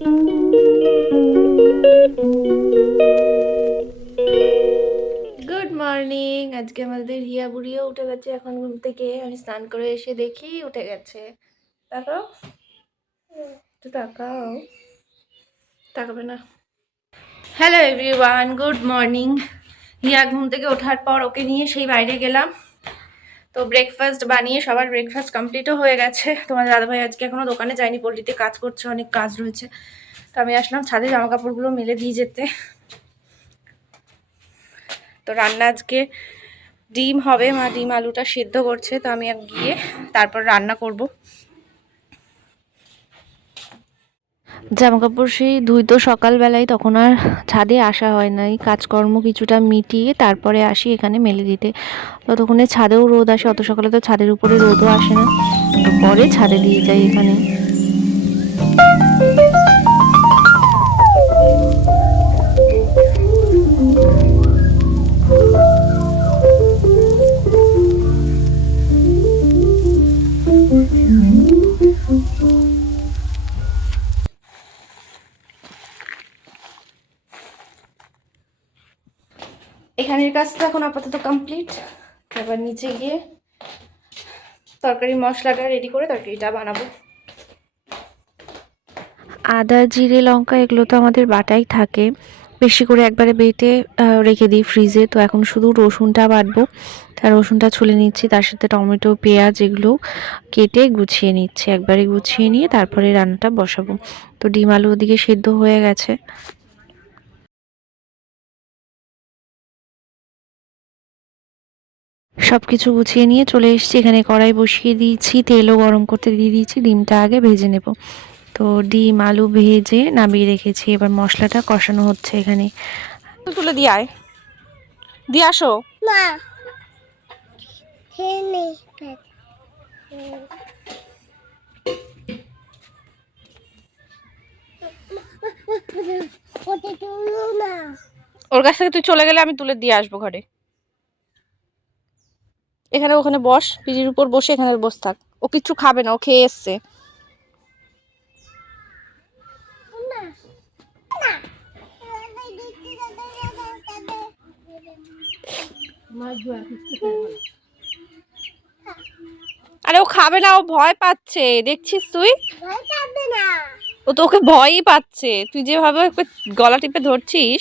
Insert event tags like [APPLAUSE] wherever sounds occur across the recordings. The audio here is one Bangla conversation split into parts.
গুড মর্নিং আজকে আমাদের হিয়া বুড়িও উঠে গেছে এখন ঘুম থেকে। আমি স্নান করে এসে দেখি উঠে গেছে। তাকাও। একটু তাকাও। তাকাবে না। Hello everyone good morning Hiya ঘুম থেকে ওঠার পর ওকে নিয়ে সেই বাইরে গেলাম। তো ব্রেকফাস্ট বানিয়ে সবার ব্রেকফাস্ট কমপ্লিটও হয়ে গেছে। তোমার দাদাভাই আজকে এখনও দোকানে যায়নি, পোলট্রিতে কাজ করছে, অনেক কাজ রয়েছে। তো আমি আসলাম ছাদে জামা কাপড়গুলো মেলে দিয়ে যেতে। তো রান্না আজকে ডিম হবে, মা ডিম আলুটা সিদ্ধ করছে, তো আমি গিয়ে তারপর রান্না করব। জামা কাপড় সেই ধুই তো সকালবেলায়, তখন আর ছাদে আসা হয় নাই। কাজকর্ম কিছুটা মিটিয়ে তারপরে আসি এখানে মেলে দিতে। ততক্ষণে ছাদেও রোদ আসে, অত সকালে তো ছাদের উপরে রোদও আসে না। পরে ছাদে দিয়ে যাই এখানে। এখানের কাজটা এখন আপাতত কমপ্লিট এবার নিচে গিয়ে তরকারি মশলাটা রেডি করে তরকারিটা বানাবো। আদা, জিরে, লঙ্কা এগুলো তো আমাদের বাটাই থাকে। বেশি করে একবারে বেটে রেখে দিই ফ্রিজে তো এখন শুধু রসুনটা বাটবো। তার রসুনটা ছুলে নিচ্ছি, তার সাথে টমেটো, পেঁয়াজ এগুলো কেটে গুছিয়ে নিচ্ছি। একবারে গুছিয়ে নিয়ে তারপরে রান্নাটা বসাবো। তো ডিম আলু ওদিকে সেদ্ধ হয়ে গেছে। সব কিছু গুছিয়ে নিয়ে চলে এসেছি। এখানে কড়াই বসিয়ে দিয়েছি তেলও গরম করতে দিয়ে দিয়েছি ডিমটা আগে ভেজে নেব। তো ডিম আলু ভেজে নামিয়ে রেখেছি। এবার মশলাটা কষানো হচ্ছে এখানে। তুলে দিয়ে আয়। দিয়ে আসো। না। ওর কাছ থেকে তুই চলে গেলে আমি তুলে দিয়ে আসব ঘরে। এখানে ওখানে বস পিড়ির উপর বসে এখানে বস থাক। ও কিচ্ছু খাবে না ও খেয়ে এসছে। আরে ও খাবে না ও ভয় পাচ্ছে। দেখছিস তুই? ও তো ওকে ভয়ই পাচ্ছে। তুই যেভাবে ওকে গলা টিপে ধরছিস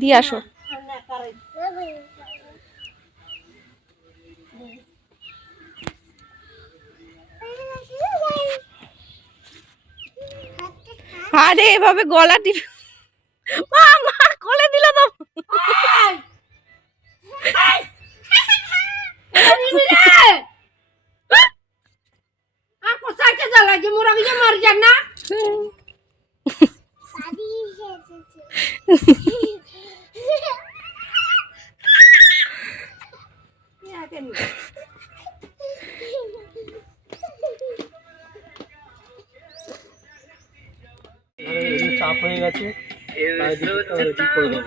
দিয়ে আসো। আরে এভাবে গলা টিপে মা মা কোলে দিল তো। মানে চাপ হয়ে গেছে। করে দেবো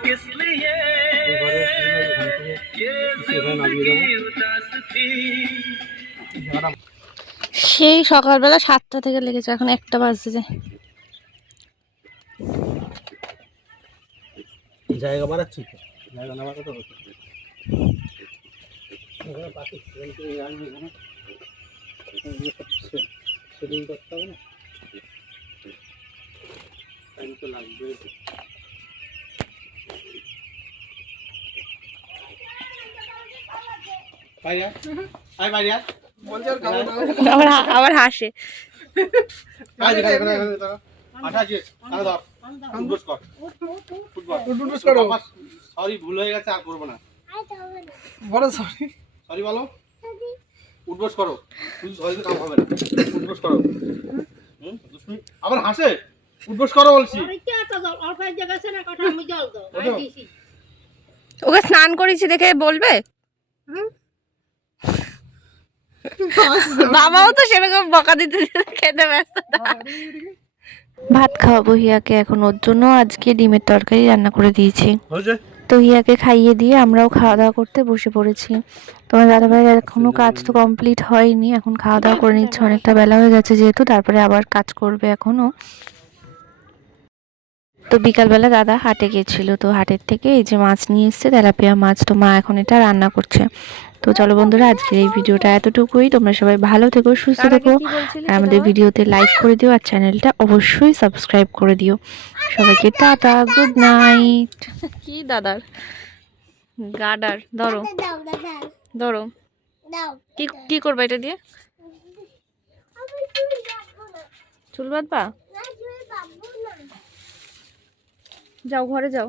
সেই সকালবেলা সাতটা থেকে লেগেছে এখন একটা বাজছে জায়গা বাড়াচ্ছি তো? জায়গা না বাড়াতে এখানে পাখি সেটিং করতে হবে না টাইম তো লাগবে বাইরে আয়। আয় বাইরে আয়। আবার হা- আবার হাসে আয় যেখানে এখানে এখানে দাঁড়া। আঠা আছে, তাহলে ধর। উঠবোস কর। ফুটবল। আমার সরি ভুল হয়ে গেছে আর করব না। বলো সরি সরি বলো। উঠবোস করো। শুধু সরি কাম হবে না। উঠবোস করো। হুম? আবার হাসে? উঠবোস করো বলছি। ওকে স্নান করেছি দেখে বলবে? বাবাও তো সেরকম বকা দিতে খেতে ব্যস্ত। ভাত খাওয়াবো হিয়াকে এখন ওর জন্য। আজকে ডিমের তরকারি রান্না করে দিয়েছি। তো হিয়াকে খাইয়ে দিয়ে আমরাও খাওয়া দাওয়া করতে বসে পড়েছি। তোমার দাদাভাইয়ের এখনও কাজ তো কমপ্লিট হয়নি। এখন খাওয়া দাওয়া করে নিচ্ছে। অনেকটা বেলা হয়ে গেছে যেহেতু তারপরে আবার কাজ করবে এখনও। তো বিকালবেলা দাদা হাটে গেছিল। তো হাটের থেকে এই যে মাছ নিয়ে এসছে তেলাপিয়া মাছ। তো মা এখন এটা রান্না করছে। তো চলো বন্ধুরা আজকের এই ভিডিওটা এতটুকুই। তোমরা সবাই ভালো থেকো সুস্থ থেকো। আর আমাদের ভিডিওতে লাইক করে দিও আর চ্যানেলটা অবশ্যই সাবস্ক্রাইব করে দিও। সবাইকে টাটা গুড নাইট [LAUGHS] কি দাদার গাডার ধরো। ধরো। দাও। কি কি করবে এটা দিয়ে? চুল বাঁধবা যাও ঘরে যাও।